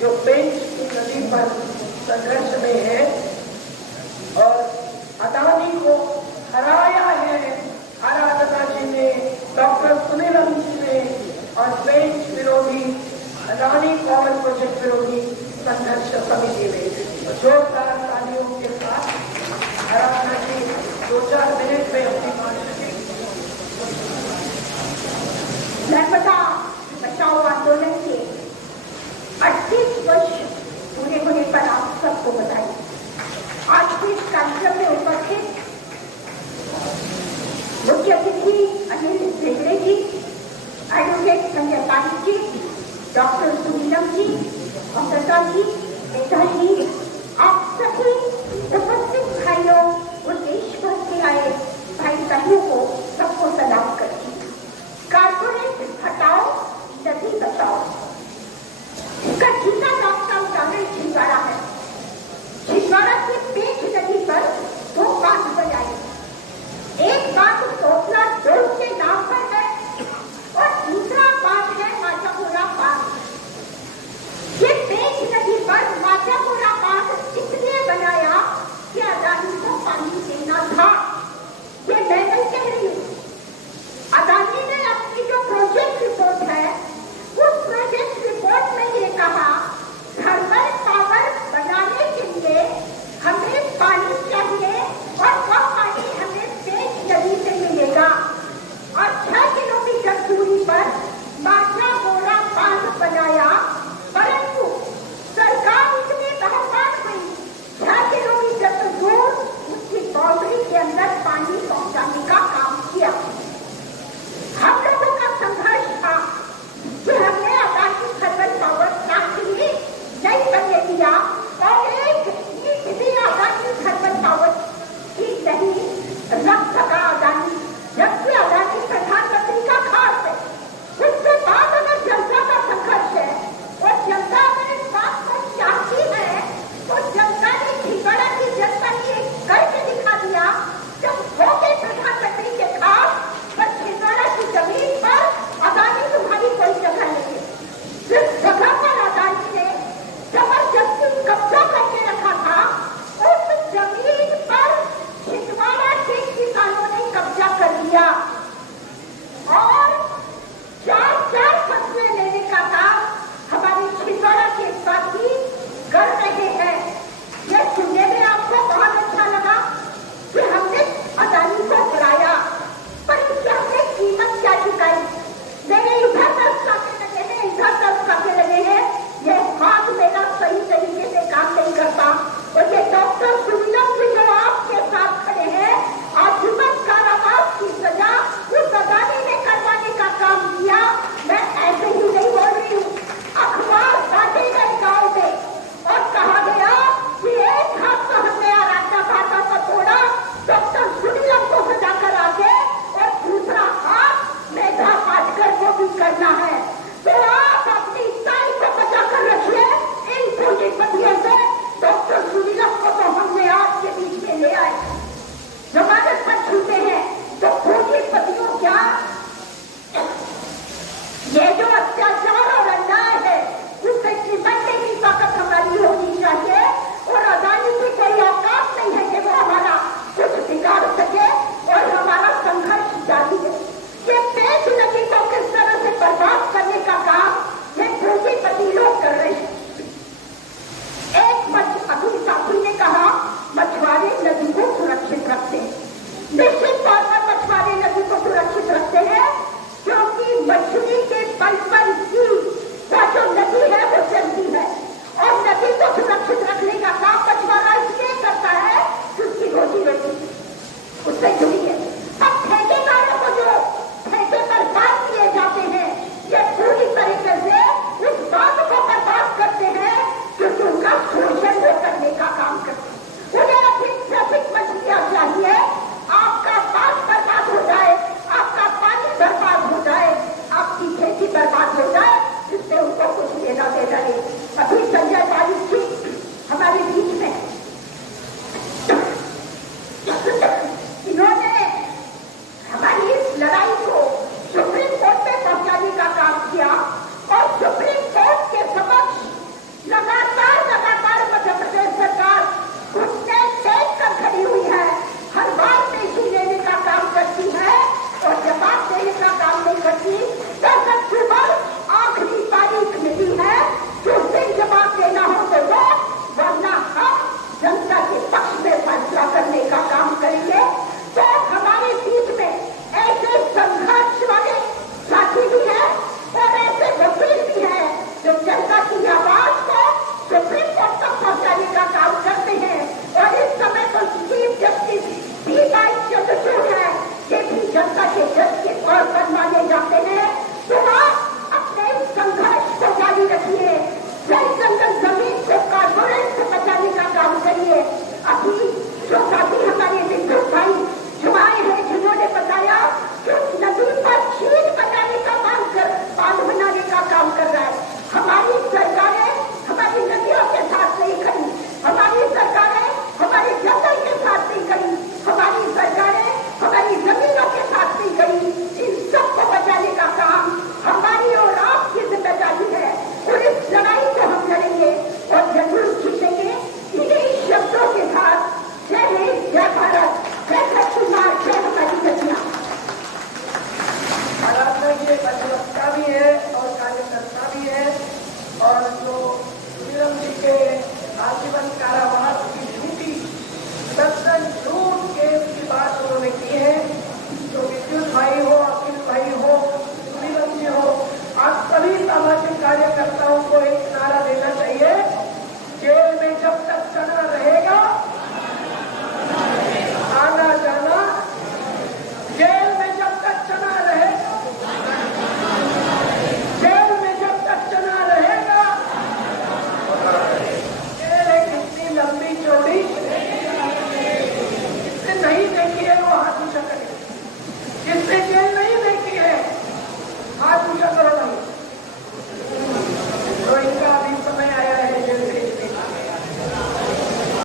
जो पेंच की नदी पर संघर्ष में है और अदानी को हराया है। आराधना जी ने, डॉक्टर सुनीलम जी ने और पेंच विरोधी अदानी पावर प्रोजेक्ट विरोधी संघर्ष समिति में जोरदार तालियों के साथ आराधना जी 2-4 मिनट में अपनी बात रखें। नर्मदा बचाओ आंदोलन के 38 वर्ष पूरे होने पर आप सबको बधाई। आज के इस कार्यक्रम में उपस्थित मुख्य अतिथि अनिल हेगड़े जी, एडवोकेट संजय पाटिल जी, डॉक्टर सुनीलम जी, अमृता जी, नेता जी,